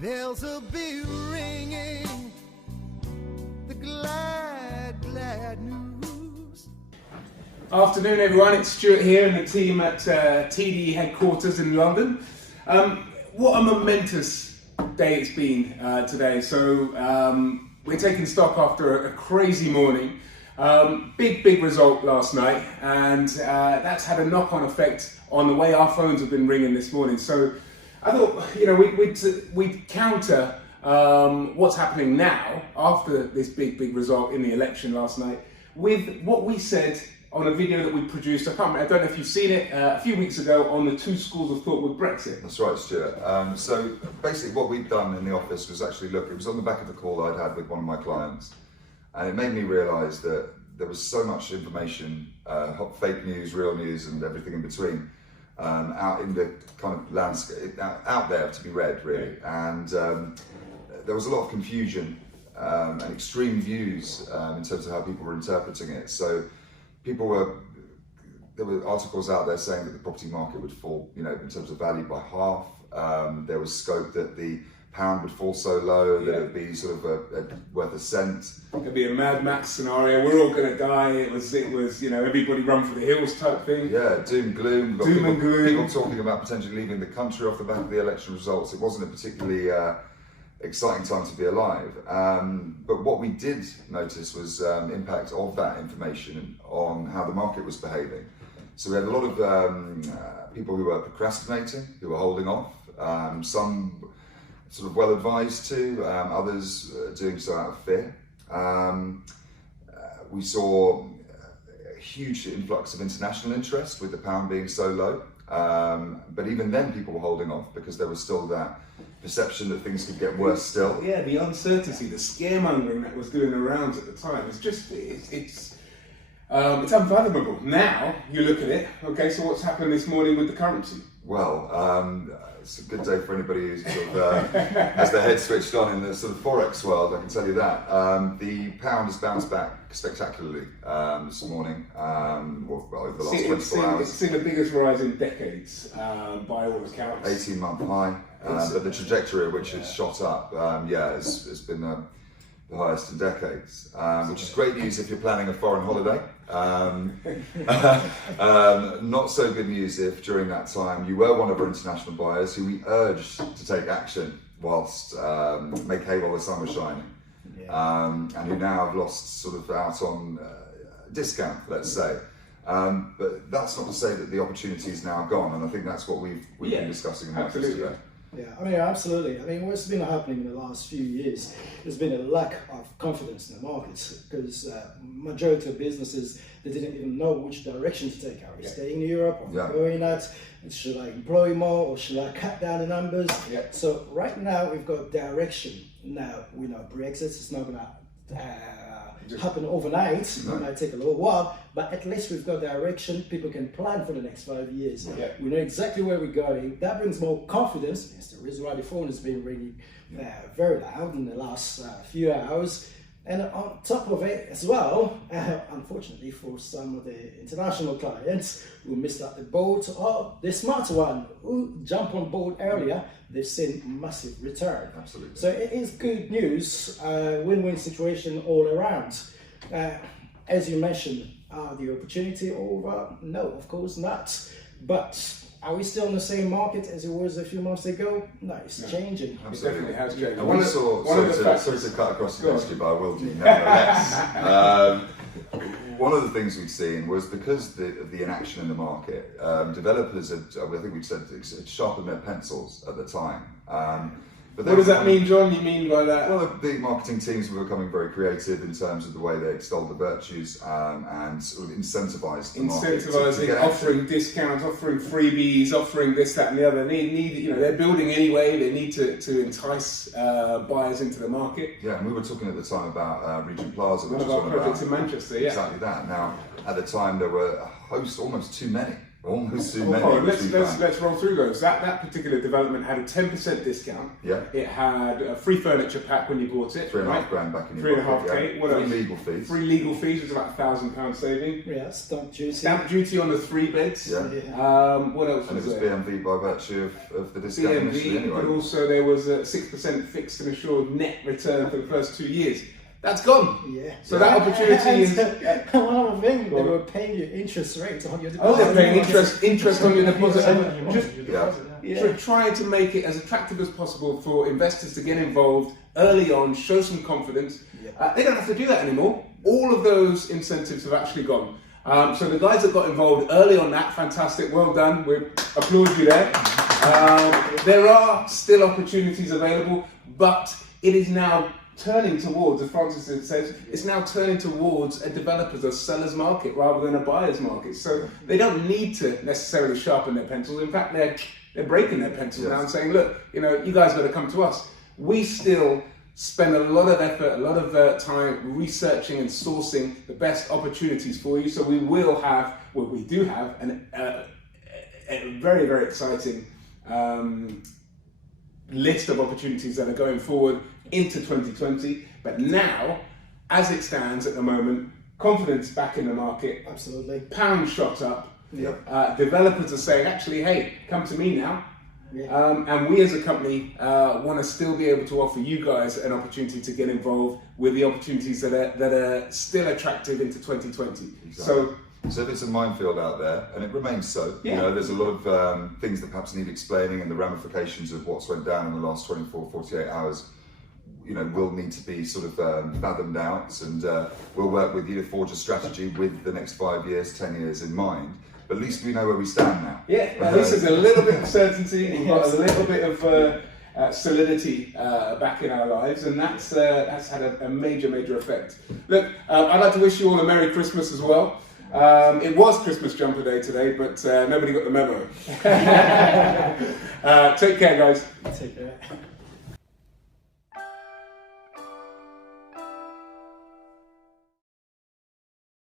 Bells will be ringing, the glad, glad news. Afternoon everyone, it's Stuart here and the team at TD headquarters in London. What a momentous day it's been today. So we're taking stock after a crazy morning. Big result last night, and that's had a knock-on effect on the way our phones have been ringing this morning. So I thought, we'd counter what's happening now after this big result in the election last night with what we said on a video that we produced. I don't know if you've seen it, a few weeks ago on the two schools of thought with Brexit. That's right, Stuart. So basically what we've done in the office was actually look, it was on the back of the call I'd had with one of my clients, and it made me realise that there was so much information, fake news, real news and everything in between, out in the kind of landscape, out there to be read really. And there was a lot of confusion and extreme views in terms of how people were interpreting it. So there were articles out there saying that the property market would fall, in terms of value by half. There was scope that the pound would fall so low that it would be sort of worth a cent. It'd be a Mad Max scenario. We're all going to die. It was everybody run for the hills type thing. Yeah, doom gloom. Doom and gloom. People talking about potentially leaving the country off the back of the election results. It wasn't a particularly exciting time to be alive. But what we did notice was impact of that information on how the market was behaving. So we had a lot of people who were procrastinating, who were holding off. Some sort of well advised to, others doing so out of fear. We saw a huge influx of international interest with the pound being so low. But even then people were holding off because there was still that perception that things could get worse still. Yeah, the uncertainty, the scaremongering that was doing the rounds at the time, it's unfathomable. Now you look at it, okay, so what's happened this morning with the currency? Well, it's a good day for anybody who's sort of has their head switched on in the sort of forex world, I can tell you that. The pound has bounced back spectacularly this morning, over the last 24 hours. It's seen the biggest rise in decades, by all accounts. 18-month high, but the trajectory at which it's shot up, it's been the highest in decades, which is great news if you're planning a foreign holiday. Not so good news if during that time you were one of our international buyers who we urged to take action whilst make hay while the sun was shining, and who now have lost sort of out on discount, let's say. But that's not to say that the opportunity is now gone, and I think that's what we've been discussing in the office today. Yeah, absolutely. What's been happening in the last few years, there's been a lack of confidence in the markets because majority of businesses, they didn't even know which direction to take. Are we staying in Europe? Are we going out? Should I employ more or should I cut down the numbers? Yeah. So right now we've got direction. Now we know Brexit is not going to happen overnight. It might take a little while, but at least we've got direction. People can plan for the next 5 years. Yeah. We know exactly where we're going. That brings more confidence. Yes, the reason why the phone has been ringing very loud in the last few hours. And on top of it as well, unfortunately for some of the international clients who missed out the boat, or the smart one who jumped on board earlier, they've seen massive return. Absolutely. So it is good news, win-win situation all around. As you mentioned, the opportunity over? No, of course not. But are we still in the same market as it was a few months ago? No, it's changing. Absolutely. It definitely has changed. And sorry to cut across the industry, but I will do nevertheless. One of the things we've seen was because of the inaction in the market, developers had, I think we said, sharpened their pencils at the time. But what does that mean, John? You mean by that? Well, the marketing teams were becoming very creative in terms of the way they extolled the virtues and sort of incentivised the market. Incentivising, offering discounts, offering freebies, offering this, that and the other. They're building anyway, they need to entice buyers into the market. Yeah, and we were talking at the time about Regent Plaza, which one of our projects in Manchester, exactly that. Now, at the time there were a host, almost too many Almost too many. Oh, let's roll through those. That particular development had a 10% discount. Yeah. It had a free furniture pack when you bought it. £3.5 grand back in your pocket. £3.5K. What Free else? legal fees. Free legal fees was about £1,000 saving. Yeah, stamp duty. Stamp duty on the 3 beds. Yeah. What else And was it was there? BMV by virtue of the discount initially BMV, anyway. but also there was a 6% fixed and assured net return for the first 2 years. That's gone. Yeah. So that opportunity is. One other thing, they were paying you interest rates on your deposit. Oh, they're paying interest on your deposit. Yeah. Trying to make it as attractive as possible for investors to get involved early on, show some confidence. They don't have to do that anymore. All of those incentives have actually gone. So the guys that got involved early on that, fantastic, well done. We applaud you there. There are still opportunities available, but it is now turning towards, as Francis says, it's now turning towards a developer's or seller's market rather than a buyer's market. So they don't need to necessarily sharpen their pencils. In fact, they're breaking their pencils now and saying, look, you guys got to come to us. We still spend a lot of effort, a lot of time researching and sourcing the best opportunities for you. So we do have a very, very exciting list of opportunities that are going forward into 2020. But now, as it stands at the moment, confidence back in the market. Absolutely. Pound shot up. Yeah. Developers are saying, actually, hey, come to me now. Yeah. And we as a company want to still be able to offer you guys an opportunity to get involved with the opportunities that are still attractive into 2020. Exactly. So if it's a minefield out there, and it remains so, there's a lot of things that perhaps need explaining, and the ramifications of what's went down in the last 24, 48 hours, will need to be sort of fathomed out, and we'll work with you to forge a strategy with the next 5 years, 10 years in mind. But at least we know where we stand now. Yeah, at least there's a little bit of certainty, we've got a little bit of solidity back in our lives, and that's had a major, major effect. Look, I'd like to wish you all a Merry Christmas as well. It was Christmas jumper day today, but nobody got the memo. Take care, guys. Take care.